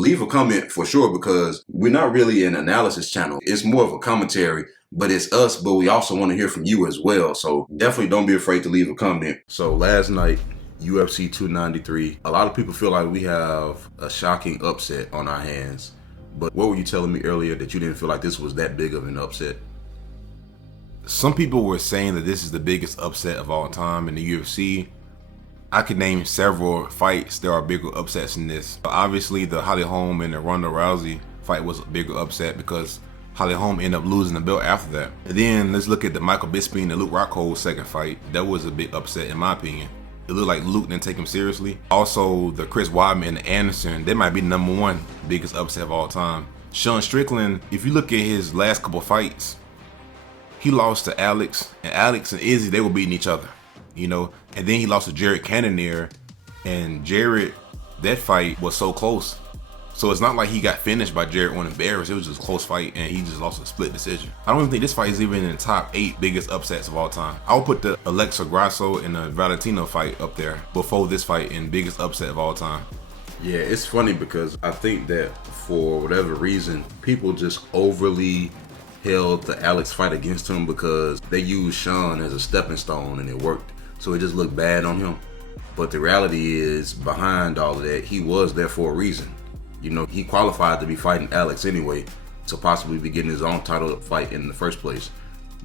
leave a comment for sure, because we're not really an analysis channel. It's more of a commentary, but it's us, but we also want to hear from you as well. So definitely don't be afraid to leave a comment. So last night, UFC 293, a lot of people feel like we have a shocking upset on our hands. But what were you telling me earlier that you didn't feel like this was that big of an upset? Some people were saying that this is the biggest upset of all time in the UFC. I could name several fights that are bigger upsets than this. Obviously, the Holly Holm and the Ronda Rousey fight was a bigger upset because Holly Holm ended up losing the belt after that. And then let's look at the Michael Bisping and Luke Rockhold second fight. That was a big upset in my opinion. It looked like Luke didn't take him seriously. Also, the Chris Weidman and the Anderson, that might be the number one biggest upset of all time. Sean Strickland, if you look at his last couple fights, he lost to Alex and Izzy, they were beating each other, you know. And then he lost to Jared Cannonier, and Jared, that fight was so close. So it's not like he got finished by Jared when embarrassed. It was just a close fight, and he just lost a split decision. I don't even think this fight is even in the top 8 biggest upsets of all time. I'll put the Alexa Grasso and the Valentino fight up there before this fight in biggest upset of all time. Yeah, it's funny because I think that for whatever reason, people just overly held the Alex fight against him because they used Sean as a stepping stone and it worked. So it just looked bad on him. But the reality is, behind all of that, he was there for a reason. You know, he qualified to be fighting Alex anyway, to possibly be getting his own title fight in the first place.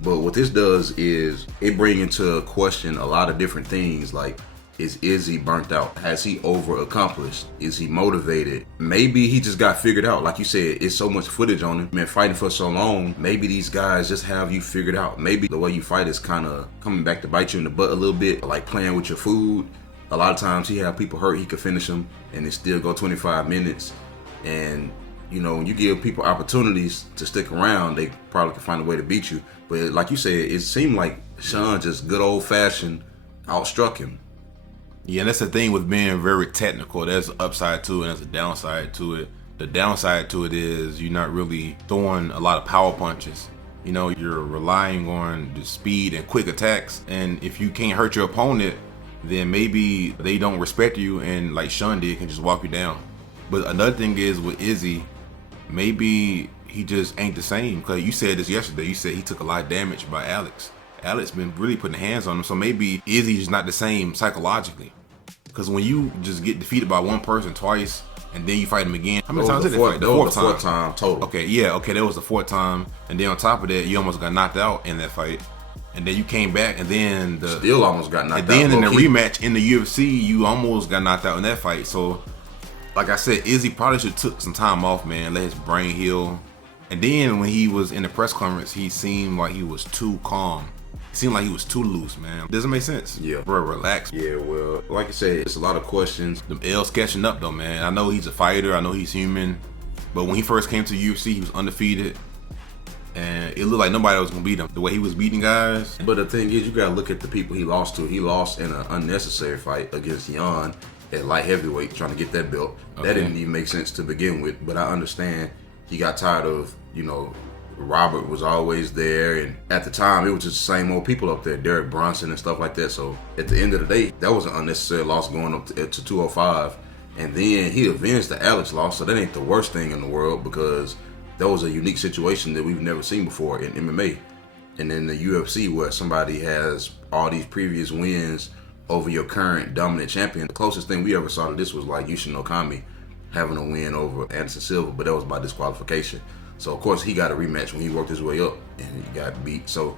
But what this does is it brings into question a lot of different things, like, is Izzy burnt out? Has he over accomplished? Is he motivated? Maybe he just got figured out. Like you said, it's so much footage on him. Man, fighting for so long, maybe these guys just have you figured out. Maybe the way you fight is kind of coming back to bite you in the butt a little bit, like playing with your food. A lot of times he have people hurt, he could finish them and it still go 25 minutes. And you know, when you give people opportunities to stick around, they probably can find a way to beat you. But like you said, it seemed like Sean just good old fashioned outstruck him. Yeah, and that's the thing with being very technical. There's an upside to it and there's a downside to it. The downside to it is you're not really throwing a lot of power punches. You know, you're relying on the speed and quick attacks. And if you can't hurt your opponent, then maybe they don't respect you and, like Sean did, can just walk you down. But another thing is with Izzy, maybe he just ain't the same. Because you said this yesterday. You said he took a lot of damage by Alex. Alex been really putting hands on him, so maybe Izzy's not the same psychologically. Because when you just get defeated by one person twice and then you fight him again, how many times did they fight? The fourth time total. Okay, that was the 4th time, and then on top of that, you almost got knocked out in that fight, and then you came back, and then still almost got knocked out. And then in the rematch in the UFC, you almost got knocked out in that fight. So, like I said, Izzy probably should took some time off, man, let his brain heal. And then when he was in the press conference, he seemed like he was too calm. Seemed like he was too loose, man. Doesn't make sense. Yeah. Bro, relax. Yeah, well, like I said, it's a lot of questions. Them L's catching up though, man. I know he's a fighter. I know he's human. But when he first came to UFC, he was undefeated. And it looked like nobody was going to beat him. The way he was beating guys. But the thing is, you got to look at the people he lost to. He lost in an unnecessary fight against Jan at light heavyweight, trying to get that belt. Okay. That didn't even make sense to begin with. But I understand he got tired of, you know, Robert was always there, and at the time it was just the same old people up there, Derek Bronson and stuff like that. So at the end of the day, that was an unnecessary loss going up to 205, and then he avenged the Alex loss. So that ain't the worst thing in the world, because that was a unique situation that we've never seen before in MMA. And in the UFC, where somebody has all these previous wins over your current dominant champion, the closest thing we ever saw to this was like Yushin Okami having a win over Anderson Silva, but that was by disqualification. So, of course, he got a rematch when he worked his way up and he got beat. So,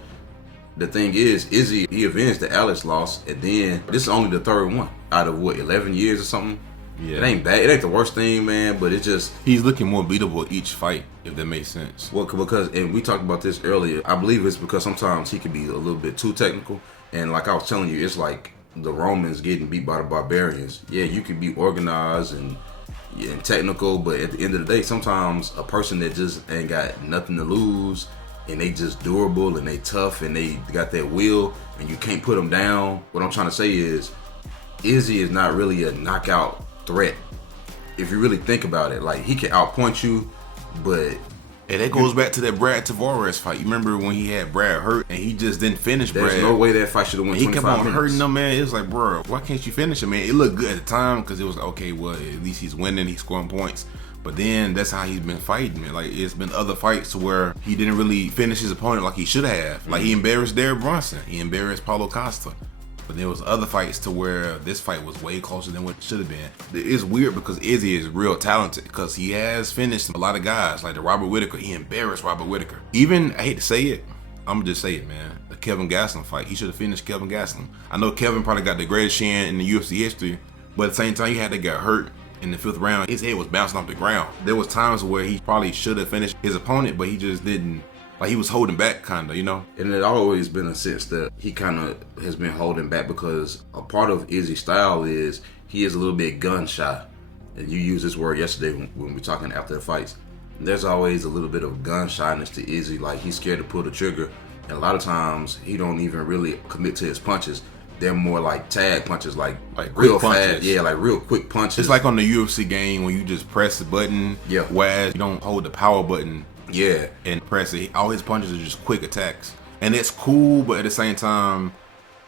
the thing is, Izzy, he avenged the Alex loss, and then this is only the 3rd one out of, 11 years or something? Yeah. It ain't bad. It ain't the worst thing, man, but it's just... He's looking more beatable each fight, if that makes sense. Well, because, and we talked about this earlier, I believe it's because sometimes he can be a little bit too technical. And like I was telling you, it's like the Romans getting beat by the barbarians. Yeah, you can be organized and technical, but at the end of the day, sometimes a person that just ain't got nothing to lose and they just durable and they tough and they got that will and you can't put them down. What I'm trying to say is, Izzy is not really a knockout threat. If you really think about it, like, he can outpoint you, but... And that goes back to that Brad Tavares fight. You remember when he had Brad hurt and he just didn't finish Brad? There's no way that fight should have won 25 minutes. He kept on hurting him, man. It was like, bro, why can't you finish him, man? It looked good at the time because it was like, okay, well, at least he's winning, he's scoring points. But then that's how he's been fighting, man. Like, it's been other fights where he didn't really finish his opponent like he should have. Like, he embarrassed Derek Brunson. He embarrassed Paulo Costa. But there was other fights to where this fight was way closer than what it should have been. It's weird because Izzy is real talented because he has finished a lot of guys. Like the Robert Whittaker, he embarrassed Robert Whittaker. Even, I hate to say it, I'm gonna just say it, man. The Kevin Gastelum fight, he should have finished Kevin Gastelum. I know Kevin probably got the greatest chin in the UFC history, but at the same time, he had to get hurt in the 5th round. His head was bouncing off the ground. There was times where he probably should have finished his opponent, but he just didn't. Like, he was holding back, kind of, you know? And it always been a sense that he kind of has been holding back because a part of Izzy's style is he is a little bit gun shy. And you used this word yesterday when we were talking after the fights. And there's always a little bit of gun shyness to Izzy. Like, he's scared to pull the trigger. And a lot of times, he don't even really commit to his punches. They're more like tag punches, like real fast. Yeah, like real quick punches. It's like on the UFC game when you just press the button. Yeah. Whereas you don't hold the power button. Yeah. And press it. All his punches are just quick attacks. And it's cool, but at the same time,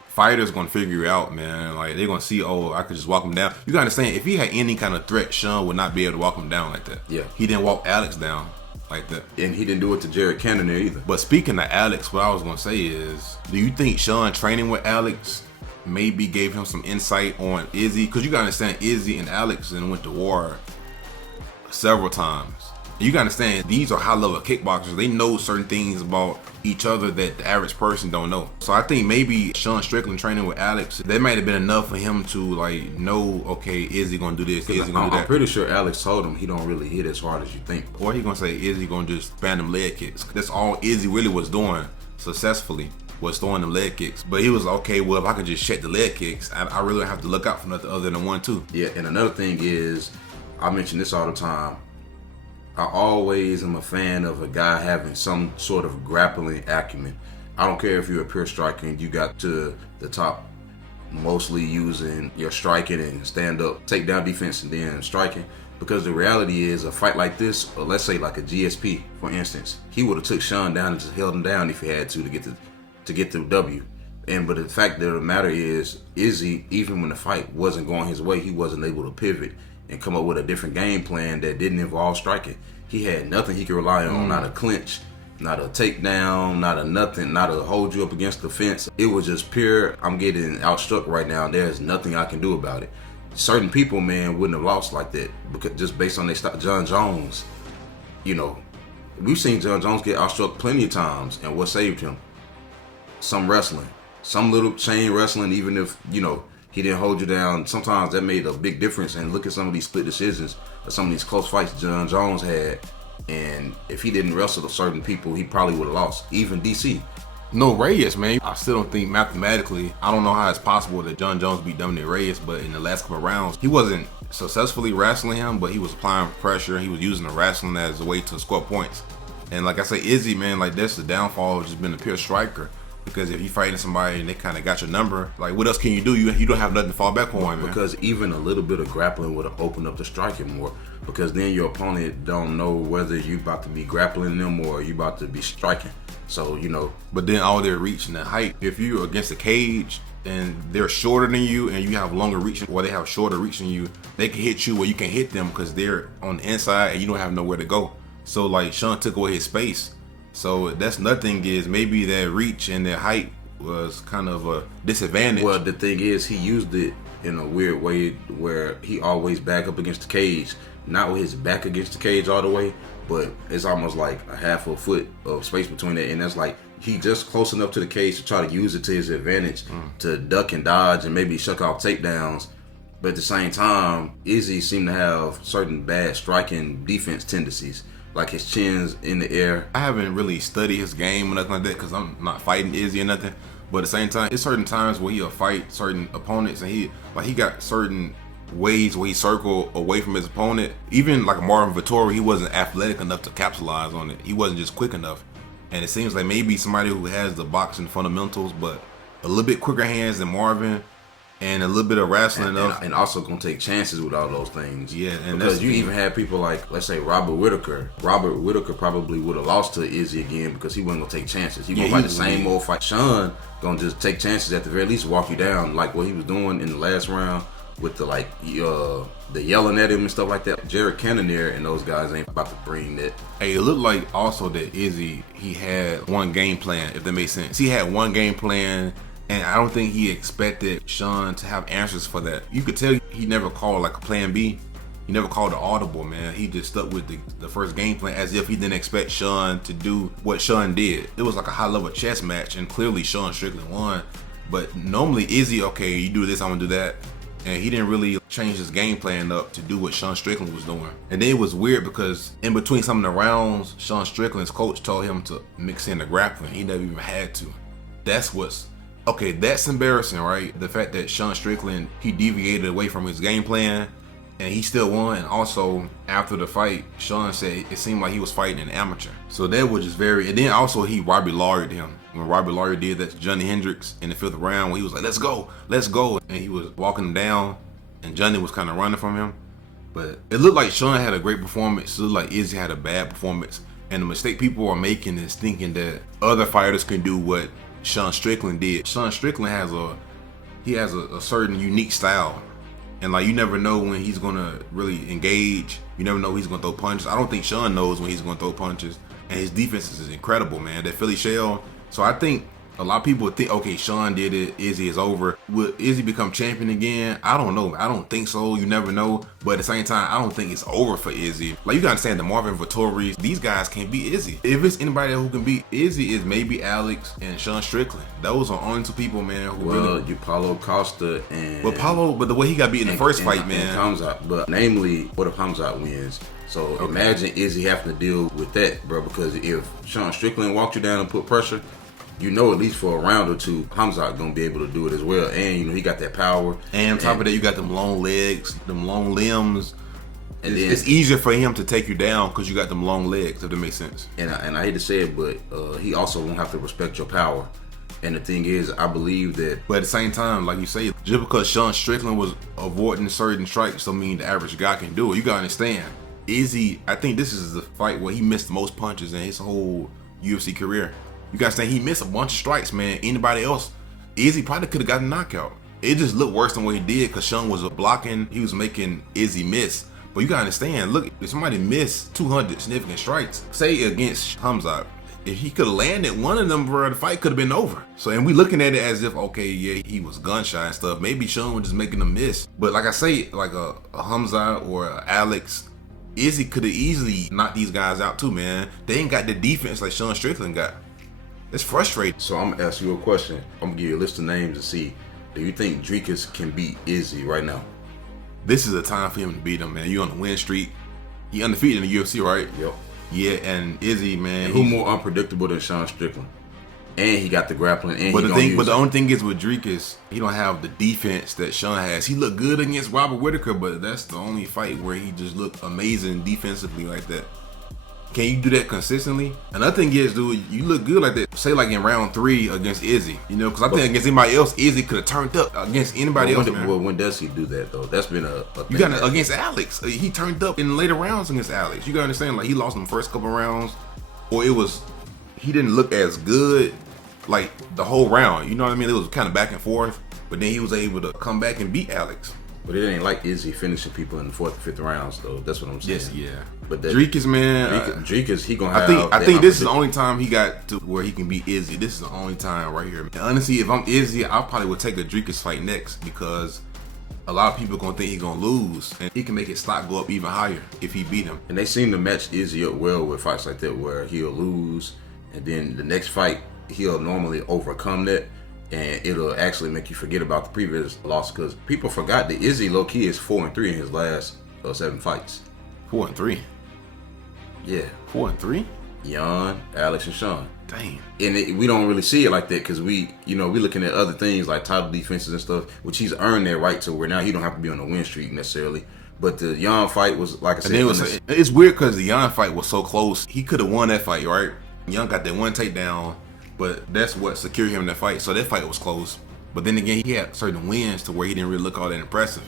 fighters gonna figure it out, man. Like, they're gonna see, oh, I could just walk him down. You gotta understand, if he had any kind of threat, Sean would not be able to walk him down like that. Yeah. He didn't walk Alex down like that. And he didn't do it to Jared Cannonier either. But speaking of Alex, what I was gonna say is, do you think Sean training with Alex maybe gave him some insight on Izzy? Because you gotta understand, Izzy and Alex and went to war several times. You gotta understand, these are high-level kickboxers. They know certain things about each other that the average person don't know. So I think maybe Sean Strickland training with Alex, that might have been enough for him to, like, know, okay, Izzy gonna do this, Izzy gonna do that. I'm pretty sure Alex told him he don't really hit as hard as you think. Or he gonna say Izzy gonna just spam them leg kicks. That's all Izzy really was doing successfully, was throwing them leg kicks. But he was, okay, well, if I can just check the leg kicks, I really don't have to look out for nothing other than 1-2. Yeah, and another thing is, I mention this all the time, I always am a fan of a guy having some sort of grappling acumen. I don't care if you're a pure striker and you got to the top mostly using your striking and stand-up, takedown defense and then striking. Because the reality is, a fight like this, or let's say like a GSP, for instance, he would have took Sean down and just held him down if he had to get the W. But the fact of the matter is, Izzy, even when the fight wasn't going his way, he wasn't able to pivot and come up with a different game plan that didn't involve striking. He had nothing he could rely on, not a clinch, not a takedown, not a nothing, not a hold you up against the fence. It was just pure, I'm getting outstruck right now, and there's nothing I can do about it. Certain people, man, wouldn't have lost like that because just based on their stuff. John Jones, you know, we've seen John Jones get outstruck plenty of times, and what saved him? Some wrestling, some little chain wrestling, even if, you know, he didn't hold you down. Sometimes that made a big difference. And look at some of these split decisions or some of these close fights John Jones had. And if he didn't wrestle certain people, he probably would have lost. Even DC. No, Reyes, man. I still don't think mathematically, I don't know how it's possible that John Jones beat Dominic Reyes, but in the last couple of rounds, he wasn't successfully wrestling him, but he was applying pressure. He was using the wrestling as a way to score points. And like I say, Izzy, man, like that's the downfall of just being a pure striker. Because if you fighting somebody and they kind of got your number, like what else can you do? You don't have nothing to fall back on, man. Because even a little bit of grappling would have opened up the striking more. Because then your opponent don't know whether you about to be grappling them or you about to be striking. So, you know. But then all their reach and the height, if you're against a cage and they're shorter than you and you have longer reach or they have shorter reach than you, they can hit you where you can hit them because they're on the inside and you don't have nowhere to go. So like Sean took away his space. So that's nothing is maybe their reach and their height was kind of a disadvantage. Well, the thing is, he used it in a weird way where he always back up against the cage, not with his back against the cage all the way, but it's almost like a half a foot of space between it, and that's like he just close enough to the cage to try to use it to his advantage to duck and dodge and maybe shuck off takedowns. But at the same time, Izzy seemed to have certain bad striking defense tendencies. Like his chin's in the air. I haven't really studied his game or nothing like that because I'm not fighting Izzy or nothing. But at the same time, it's certain times where he'll fight certain opponents and he got certain ways where he circle away from his opponent. Even like Marvin Vettori, he wasn't athletic enough to capitalize on it. He wasn't just quick enough. And it seems like maybe somebody who has the boxing fundamentals but a little bit quicker hands than Marvin and a little bit of wrestling and also gonna take chances with all those things. Yeah, and because you even had people like, let's say Robert Whittaker. Robert Whittaker probably would have lost to Izzy again because he wasn't gonna take chances. He gonna fight the same old fight. Sean gonna just take chances at the very least, walk you down like what he was doing in the last round with the the yelling at him and stuff like that. Jared Cannonier and those guys ain't about to bring that. Hey, it looked like also that Izzy, he had one game plan, if that makes sense. He had one game plan, and I don't think he expected Sean to have answers for that. You could tell he never called like a plan B. He never called the audible, man. He just stuck with the first game plan as if he didn't expect Sean to do what Sean did. It was like a high-level chess match, and clearly Sean Strickland won. But normally Izzy, okay, you do this, I'm gonna do that. And he didn't really change his game plan up to do what Sean Strickland was doing. And then it was weird because in between some of the rounds, Sean Strickland's coach told him to mix in the grappling. He never even had to. That's embarrassing, right? The fact that Sean Strickland, he deviated away from his game plan and he still won. And also after the fight, Sean said it seemed like he was fighting an amateur. So that was just and then also he Robbie Lawyer'd him. When Robbie Lawyer did that to Johnny Hendricks in the 5th round, when he was like, let's go. And he was walking him down and Johnny was kind of running from him. But it looked like Sean had a great performance. It looked like Izzy had a bad performance. And the mistake people are making is thinking that other fighters can do what Sean Strickland did. Sean Strickland has a certain unique style. And like you never know when he's gonna really engage. You never know when he's gonna throw punches. I don't think Sean knows when he's gonna throw punches. And his defense is incredible, man. That Philly shell. So I think a lot of people would think, okay, Sean did it, Izzy is over. Will Izzy become champion again? I don't know. I don't think so. You never know. But at the same time, I don't think it's over for Izzy. Like, you gotta understand, the Marvin Vettori's, these guys can't beat Izzy. If it's anybody who can beat Izzy, is maybe Alex and Sean Strickland. Those are only two people, man, who really... you Paulo Costa and... But the way he got beat in the first fight, man. Hamzat, but namely, what if Hamzat wins? So okay. Imagine Izzy having to deal with that, bro, because if Sean Strickland walked you down and put pressure, you know at least for a round or two, Hamzat gonna be able to do it as well. And you know he got that power. And on top of that, you got them long legs, them long limbs. And it's easier for him to take you down because you got them long legs, if that makes sense. And I hate to say it, but he also won't have to respect your power. And the thing is, I believe that... But at the same time, like you say, just because Sean Strickland was avoiding certain strikes don't mean the average guy can do it. You gotta understand. Izzy, I think this is the fight where he missed the most punches in his whole UFC career. You gotta say he missed a bunch of strikes, man. Anybody else, Izzy probably could have gotten a knockout. It just looked worse than what he did because Sean was blocking. He was making Izzy miss. But you gotta understand, look, if somebody missed 200 significant strikes, say against Hamzat, if he could have landed one of them, bro, the fight could have been over. So, and we looking at it as if, okay, yeah, he was gun shy and stuff. Maybe Sean was just making a miss. But like I say, like a Hamzat or a Alex, Izzy could have easily knocked these guys out too, man. They ain't got the defense like Sean Strickland got. It's frustrating. So I'm gonna ask you a question. I'm gonna give you a list of names to see. Do you think Dricus can beat Izzy right now? This is a time for him to beat him, man. You on the win streak. He undefeated in the UFC, right? Yep. Yeah, and Izzy, man. And who more unpredictable than Sean Strickland? And he got the grappling. And but the only thing is with Dricus, he don't have the defense that Sean has. He looked good against Robert Whitaker, but that's the only fight where he just looked amazing defensively like that. Can you do that consistently? Another thing is, dude, you look good like that. Say like in round 3 against Izzy, you know, because I think against anybody else, Izzy could have turned up against anybody else. Well, when does he do that though? That's been a thing. You got against Alex. He turned up in later rounds against Alex. You gotta understand, like he lost in the first couple rounds, or he didn't look as good like the whole round. You know what I mean? It was kind of back and forth, but then he was able to come back and beat Alex. But it ain't like Izzy finishing people in the 4th and 5th rounds, though. That's what I'm saying. Yes, yeah. But Dricus, man. Dricus, he gonna have. I think this is the only time he got to where he can beat Izzy. This is the only time right here. And honestly, if I'm Izzy, I probably would take a Dricus fight next because a lot of people gonna think he's gonna lose, and he can make his stock go up even higher if he beat him. And they seem to match Izzy up well with fights like that, where he'll lose, and then the next fight he'll normally overcome that. And it'll actually make you forget about the previous loss because people forgot that Izzy low key is 4-3 in his last 7 fights. 4-3. Yeah. 4-3. Jan, Alex, and Sean. Dang. And we don't really see it like that because we looking at other things like title defenses and stuff, which he's earned that right to where now he don't have to be on the win streak necessarily. But the Jan fight was, like I said, it's weird because the Jan fight was so close. He could have won that fight, right? Jan got that one takedown. But that's what secured him in that fight. So that fight was close. But then again, he had certain wins to where he didn't really look all that impressive.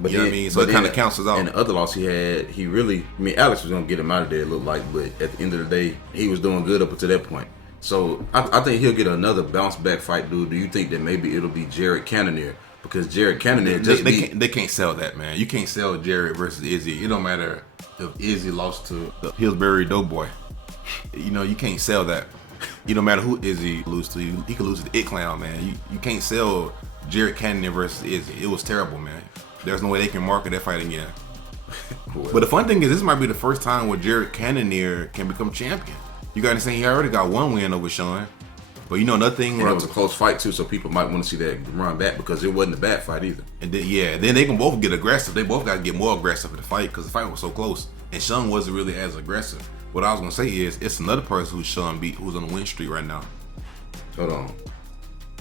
But you know what I mean? So it kind of counts us out. And the other loss he had, Alex was going to get him out of there, it looked like. But at the end of the day, he was doing good up until that point. So I think he'll get another bounce back fight, dude. Do you think that maybe it'll be Jared Cannonier Because Jared Cannonier they can't sell that, man. You can't sell Jared versus Izzy. It don't matter if Izzy lost to the Pillsbury Doughboy. You can't sell that. It don't matter who Izzy lose to. He could lose to the It Clown, man. You can't sell Jared Cannonier versus Izzy. It was terrible, man. There's no way they can market that fight again. But the fun thing is, this might be the first time where Jared Cannonier can become champion. You got to understand, he already got one win over Sean. But another thing, it was a close fight too, so people might want to see that run back because it wasn't a bad fight either. And then they can both get aggressive. They both got to get more aggressive in the fight because the fight was so close. And Sean wasn't really as aggressive. What I was gonna say is, it's another person who Sean beat who's on the win streak right now. Hold on,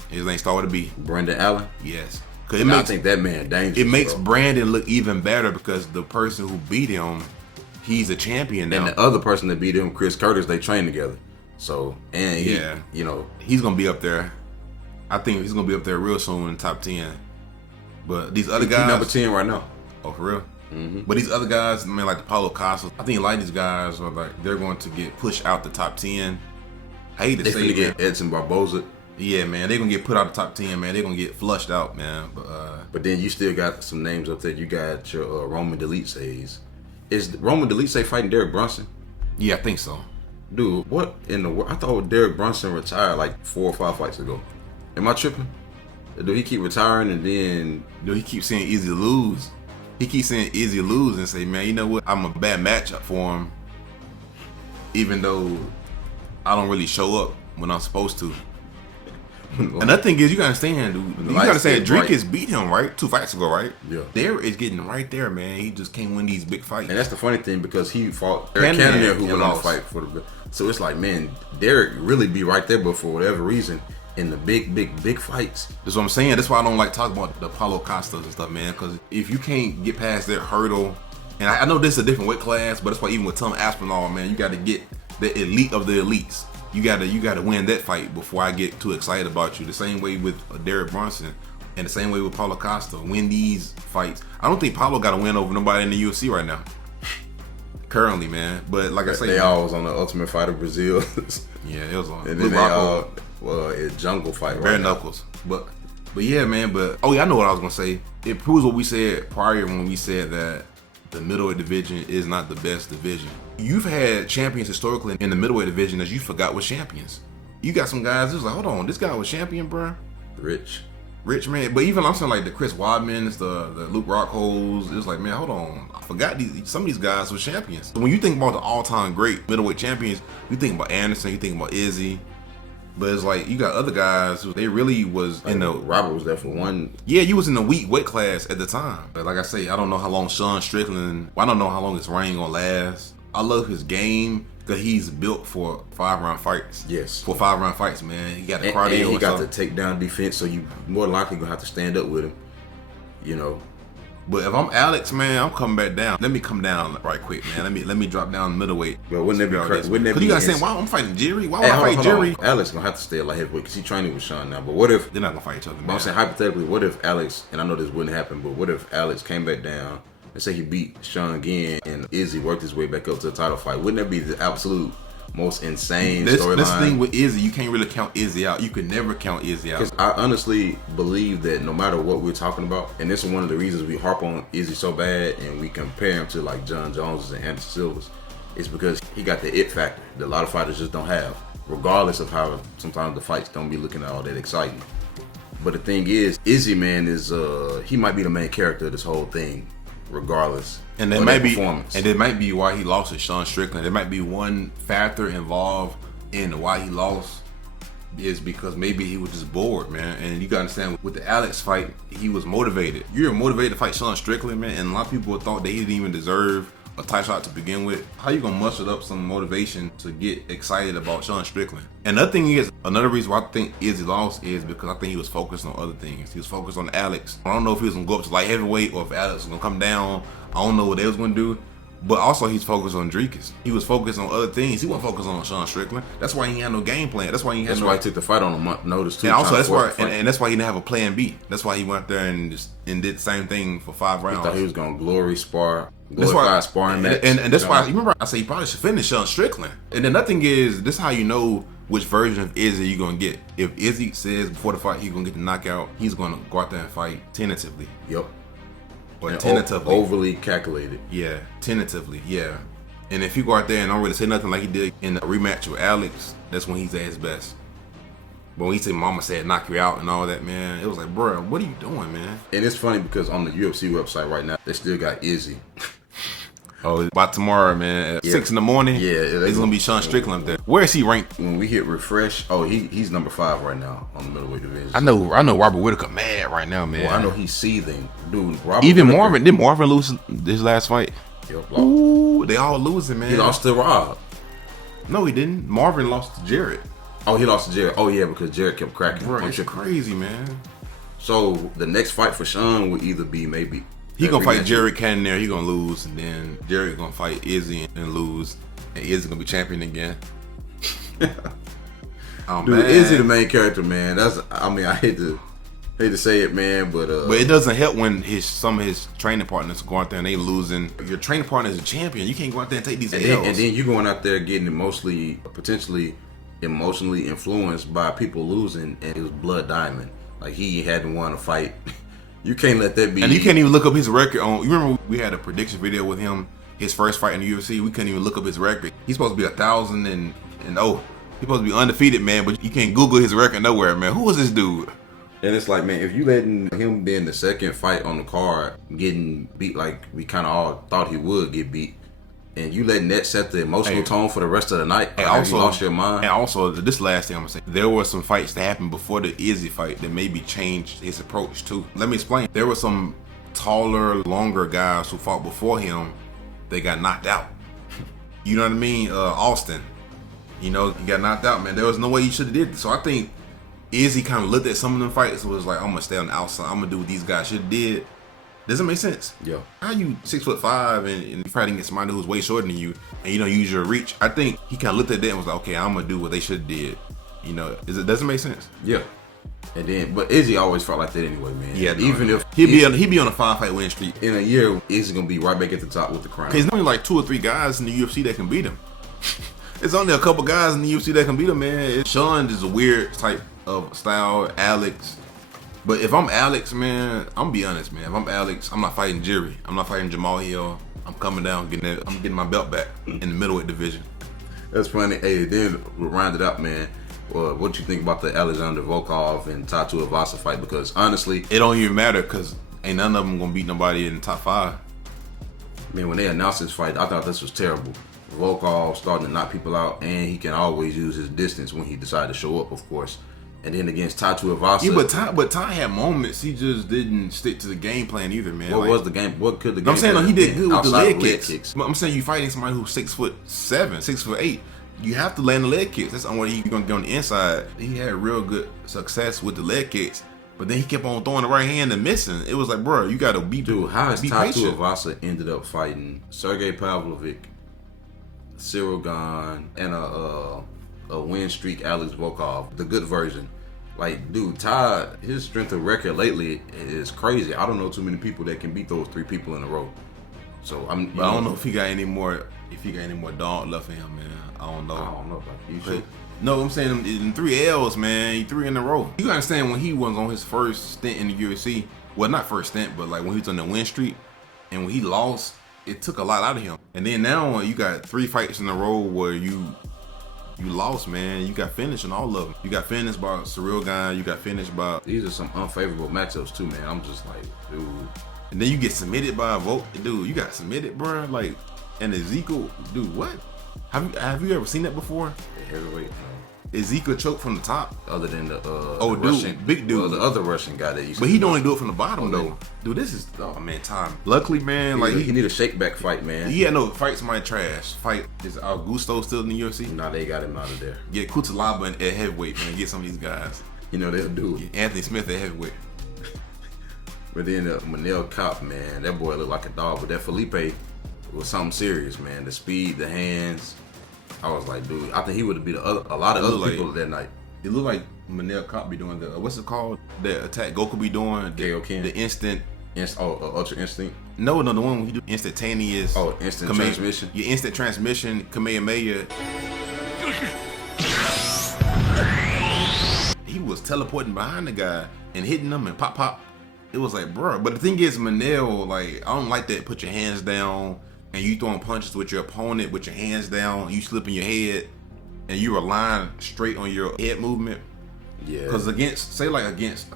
his name started to be Brendan Allen. Yes, because I think that man dangerous. It makes Brandon look even better because the person who beat him, he's a champion now. And the other person that beat him, Chris Curtis, they trained together. So, and he's gonna be up there. I think he's gonna be up there real soon in the top 10. But these other guys, he's number 10 right now. Oh, for real? Mm-hmm. But these other guys, man, like the Paulo Costa, I think a lot of these guys are like, they're going to get pushed out the top 10. I hate to say it, get Edson Barboza. Yeah, man, they're gonna get put out the top 10, man. They're gonna get flushed out, man. But then you still got some names up there. You got your Roman Dolidze. Is Roman Dolidze fighting Derek Brunson? Yeah, I think so. Dude, what in the world? I thought Derek Brunson retired like 4 or 5 fights ago. Am I tripping? Do he keep retiring and then... Dude, he keeps saying Izzy lose. He keeps saying Izzy lose and say, man, you know what? I'm a bad matchup for him. Even though I don't really show up when I'm supposed to. Another thing is, you gotta understand, dude. You gotta understand, Drinkis beat him, right? 2 fights ago, right? Yeah. Derek is getting right there, man. He just can't win these big fights. And that's the funny thing because he fought Eric Cannonier, who went on the fight for the... So it's like, man, Derek really be right there, but for whatever reason, in the big fights. That's what I'm saying. That's why I don't like talking about the Paulo Costas and stuff, man. Because if you can't get past that hurdle, and I know this is a different weight class, but that's why even with Tom Aspinall, man, you got to get the elite of the elites. You gotta win that fight before I get too excited about you. The same way with Derek Brunson, and the same way with Paulo Costa. Win these fights. I don't think Paulo got to win over nobody in the UFC right now. Currently, man. But like I say, they all was on the Ultimate Fighter Brazil. Yeah, it was on. And then they all it's Jungle Fight right Bare Knuckles. But yeah, man. But I know what I was gonna say. It proves what we said prior when we said that the middleweight division is not the best division. You've had champions historically in the middleweight division that you forgot was champions. You got some guys who's like, hold on, this guy was champion, bro. Rich, man. But even I'm saying like the Chris Weidmans, the Luke Rockholds, it's like, man, hold on. I forgot some of these guys were champions. So when you think about the all-time great middleweight champions, you think about Anderson, you think about Izzy. But it's like you got other guys who they really was in the... Robert was there for one. Yeah, you was in the weak weight class at the time. But like I say, I don't know how long Sean Strickland... I don't know how long his reign gonna last. I love his game because he's built for 5-round fights. Yes. For 5-round fights, man. He got the cardio. And he got the takedown defense, so you more likely gonna have to stand up with him. You know. But if I'm Alex, man, I'm coming back down. Let me come down right quick, man. Let me drop down middleweight. Well, wouldn't that be crazy? Because you gotta say, why I'm fighting Jerry? Why would I fight Jerry? Alex gonna have to stay at light heavyweight because he's training with Sean now. But what if they're not gonna fight each other? But I'm saying hypothetically, what if Alex, and I know this wouldn't happen, but what if Alex came back down and say he beat Sean again and Izzy worked his way back up to the title fight? Wouldn't that be the absolute most insane storyline? This thing with Izzy, you can't really count Izzy out. You could never count Izzy out. Because I honestly believe that no matter what we're talking about, and this is one of the reasons we harp on Izzy so bad and we compare him to like John Jones and Anderson Silva's, it's because he got the it factor that a lot of fighters just don't have, regardless of how sometimes the fights don't be looking all that exciting. But the thing is, Izzy, man, is he might be the main character of this whole thing, regardless. And it might be, and it might be why he lost to Sean Strickland. There might be one factor involved in why he lost is because maybe he was just bored, man. And you gotta understand, with the Alex fight, he was motivated. You're motivated to fight Sean Strickland, man, and a lot of people thought that he didn't even deserve a title shot to begin with. How you gonna muster up some motivation to get excited about Sean Strickland? And another thing is, another reason why I think Izzy lost is because I think he was focused on other things. He was focused on Alex. I don't know if he was gonna go up to light heavyweight or if Alex was gonna come down. I don't know what they was gonna do. But also he's focused on Drinkis. He was focused on other things. He wasn't focused on Sean Strickland. That's why he had no game plan. That's why he took the fight on a month notice too. And also that's why that's why he didn't have a plan B. That's why he went there and did the same thing for 5 rounds. He thought he was gonna glory spar glorified sparring match. And that's why, you remember I said you probably should finish Sean Strickland. And then nothing is, this is how you know which version of Izzy you're going to get. If Izzy says before the fight he's going to get the knockout, he's going to go out there and fight tentatively. Yep. Or tentatively. Overly calculated. Yeah, tentatively, yeah. And if you go out there and don't really say nothing like he did in the rematch with Alex, that's when he's at his best. But when he said Mama said knock you out and all that, man, it was like, bro, what are you doing, man? And it's funny because on the UFC website right now, they still got Izzy. Oh, by tomorrow, man, at 6 in the morning, it's going to be Sean Strickland there. Where is he ranked? When we hit refresh, he's number 5 right now on the middleweight division. I know Robert Whittaker mad right now, man. Well, I know he's seething. Dude, even Marvin, didn't Marvin lose this last fight? Yep, ooh, they all losing, man. He lost to Rob. No, he didn't. Marvin lost to Jarrett. Oh, he lost to Jarrett. Oh, yeah, because Jarrett kept cracking. Bro, it's crazy, man. So, the next fight for Sean would either be maybe... He gonna fight Jarrett Cannonier, he gonna lose, and then Jarrett gonna fight Izzy and lose, and Izzy gonna be champion again. Oh, dude, man. Izzy the main character, man. I hate to say it, man, but it doesn't help when some of his training partners go out there and they losing. Your training partner is a champion. You can't go out there and take these L's. And then you going out there getting potentially emotionally influenced by people losing, and it was Blood Diamond. Like, he hadn't won a fight. You can't let that be. And you can't even look up his record on. You remember we had a prediction video with him, his first fight in the UFC. We couldn't even look up his record. He's supposed to be 1,000 and he's supposed to be undefeated, man. But you can't Google his record nowhere, man. Who was this dude? And it's like, man, if you letting him be in the second fight on the card, getting beat like we kind of all thought he would get beat, and you letting that set the emotional tone for the rest of the night, and also you lost your mind. And also, this last thing I'm gonna say, there were some fights that happened before the Izzy fight that maybe changed his approach too. Let me explain. There were some taller, longer guys who fought before him. They got knocked out. You know what I mean? Austin, he got knocked out, man. There was no way he should have did this. So I think Izzy kind of looked at some of them fights and was like, I'm gonna stay on the outside. I'm gonna do what these guys should have did. Doesn't make sense. Yeah. How you 6'5" and fighting against somebody who's way shorter than you and you don't use your reach? I think he kind of looked at that and was like, okay, I'm gonna do what they should have did. It doesn't make sense. Yeah. And then, but Izzy always felt like that anyway, man. Yeah. Even if he'd be on a 5-fight win streak in a year, Izzy gonna be right back at the top with the crown. There's only like 2 or 3 guys in the UFC that can beat him. There's only a couple guys in the UFC that can beat him, man. Sean is a weird type of style. Alex. But if I'm Alex, man, I'm gonna be honest, man. If I'm Alex, I'm not fighting Jerry. I'm not fighting Jamal Hill. I'm coming down, I'm getting my belt back in the middleweight division. That's funny. Hey, then we'll round it up, man. What you think about the Alexander Volkov and Tatu Avasa fight? Because honestly, it don't even matter because ain't none of them gonna beat nobody in the top 5. Man, when they announced this fight, I thought this was terrible. Volkov starting to knock people out, and he can always use his distance when he decided to show up, of course. And then against Tatu Avasa. Yeah, but Ty had moments. He just didn't stick to the game plan either, man. What was the game? What could the game? I'm saying he did good with the leg kicks. I'm saying you fighting somebody who's 6'7", 6'8". You have to land the leg kicks. That's the only way you're gonna get on the inside. He had real good success with the leg kicks, but then he kept on throwing the right hand and missing. It was like, bro, you gotta be. Dude, how is Tatu Avasa ended up fighting Sergey Pavlovich, Cyril Gane, and a win streak Alex Volkov, the good version? Like, dude, Todd, his strength of record lately is crazy. I don't know too many people that can beat those 3 people in a row. So I don't know if he got any more. If he got any more dog left in him, man. I don't know. I don't know about you. Should. No, I'm saying in 3 L's, man. He 3 in a row. You gotta understand when he was on his first stint in the UFC. Well, not first stint, but like when he was on the win streak, and when he lost, it took a lot out of him. And then now you got 3 fights in a row where you lost, man. You got finished in all of them. You got finished by Cyril Gane. You got finished by. These are some unfavorable matchups too, man. I'm just like, dude. And then you get submitted by a vote, dude. You got submitted, bro. Like, and Ezekiel, dude, what? Have you ever seen that before? The heavyweight. Ezekiel choked from the top. Other than the dude, Russian, big dude, the other Russian guy that you. But he don't only do it from the bottom though. Dude, this is time. Luckily, man, he need a shake back fight, man. Yeah, no, fight somebody trash. Fight is Augusto still in the UFC? Nah, they got him out of there. Get Kutalaba at heavyweight, man. Get some of these guys. They'll do it. Anthony Smith at heavyweight. But then Manel Cop, man, that boy looked like a dog. But that Felipe was something serious, man. The speed, the hands. I was like, dude, I think he would have beat a lot of other people that night. It looked like Manel Cop be doing what's it called? The attack Goku be doing. The instant. Ultra Instinct. No, the one he do instantaneous. Oh, instant transmission. Your instant transmission, Kamehameha. He was teleporting behind the guy and hitting them and pop, pop. It was like, bro. But the thing is, Manel, like, I don't like that. Put your hands down and you throwing punches with your opponent with your hands down. You slipping your head and you relying straight on your head movement. Yeah. Because against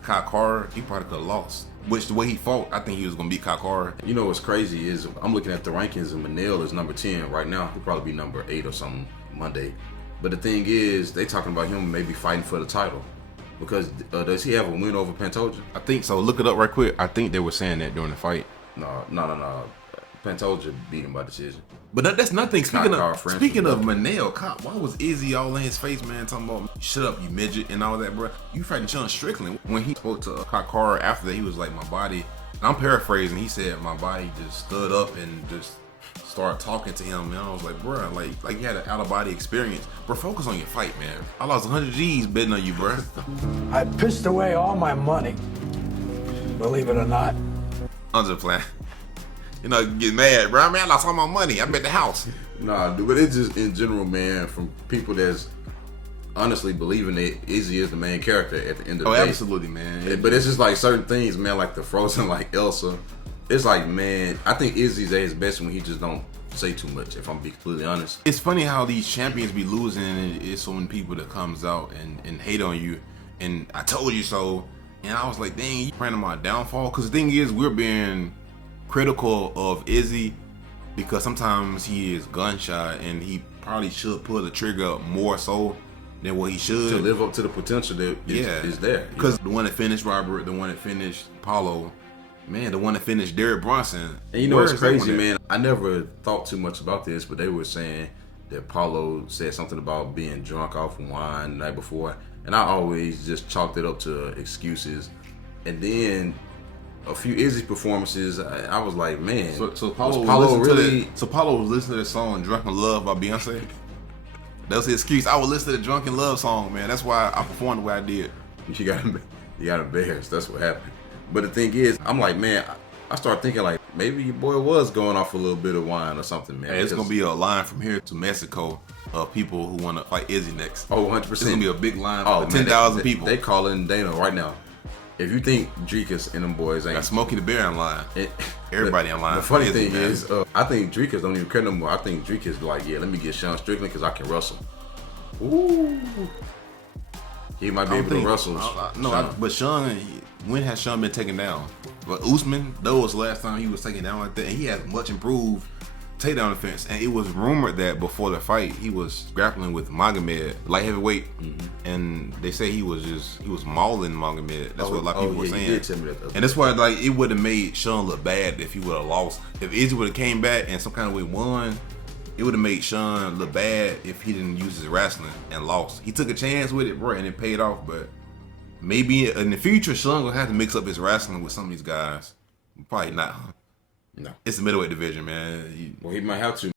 Kai Kara, he probably could have lost. Which the way he fought, I think he was gonna beat Kai Kara. You know what's crazy is I'm looking at the rankings and Manel is number 10 right now. He'll probably be number 8 or something Monday. But the thing is, they talking about him maybe fighting for the title. Because does he have a win over Pantoja? I think so. Look it up right quick. I think they were saying that during the fight. No. Pantoja beat him by decision. But that's nothing. Speaking of Manel, why was Izzy all in his face, man, talking about shut up, you midget, and all that, bro? You fighting Sean Strickland. When he spoke to Kakara after that, he was like, my body, and I'm paraphrasing, he said, my body just stood up and just started talking to him, and I was like, bro, like you had an out-of-body experience. Bro, focus on your fight, man. I lost 100 G's betting on you, bro. I pissed away all my money, believe it or not. I'm just playing. You know, get mad, bro. Man, I lost all my money. I bet the house. Nah, dude, but it's just in general, man, from people that's honestly believing that Izzy is the main character at the end of the day. Oh, absolutely, man. But it's just like certain things, man, like the Frozen, like Elsa. It's like, man, I think Izzy's at his best when he just don't say too much, if I'm being completely honest. It's funny how these champions be losing, and it's so many people that comes out and hate on you. And I told you so. And I was like, dang, you praying on my downfall? Because the thing is, we're being critical of Izzy because sometimes he is gun shy and he probably should pull the trigger more so than what he should to live up to the potential that is there. Because the one that finished Robert, the one that finished Paulo, man, the one that finished Derek Bronson. And you know what's crazy, man? I never thought too much about this, but they were saying that Paulo said something about being drunk off wine the night before, and I always just chalked it up to excuses. And then a few Izzy performances, I was like, man, so Paulo was listening to the song "Drunken Love" by Beyonce. That was his excuse. I would listen to the "Drunken Love" song, man. That's why I performed the way I did. You got embarrassed. That's what happened. But the thing is, I'm like, man, I started thinking like maybe your boy was going off a little bit of wine or something, man. Hey, it's gonna be a line from here to Mexico of people who want to fight Izzy next. Oh, 100%. It's gonna be a big line for 10,000 people. They calling Dana right now. If you think Dricus and them boys ain't... Got Smokey the Bear in line. Everybody in line. The funny thing is, I think Dricus don't even care no more. I think Dricus like, yeah, let me get Sean Strickland because I can wrestle. Ooh. He might be able to wrestle. But Sean, when has Sean been taken down? But Usman, that was the last time he was taken down like that. And he has much improved takedown defense. And it was rumored that before the fight, he was grappling with Magomed, light heavyweight. Mm-hmm. And they say he was mauling Magomed. That's what a lot of people were saying. He did tell me that. And that's why like it would have made Sean look bad if he would have lost. If Izzy would have came back and some kind of way won, it would have made Sean look bad if he didn't use his wrestling and lost. He took a chance with it, bro, and it paid off. But maybe in the future, Sean gonna have to mix up his wrestling with some of these guys. Probably not. No. It's the middleweight division, man. Well, he might have to.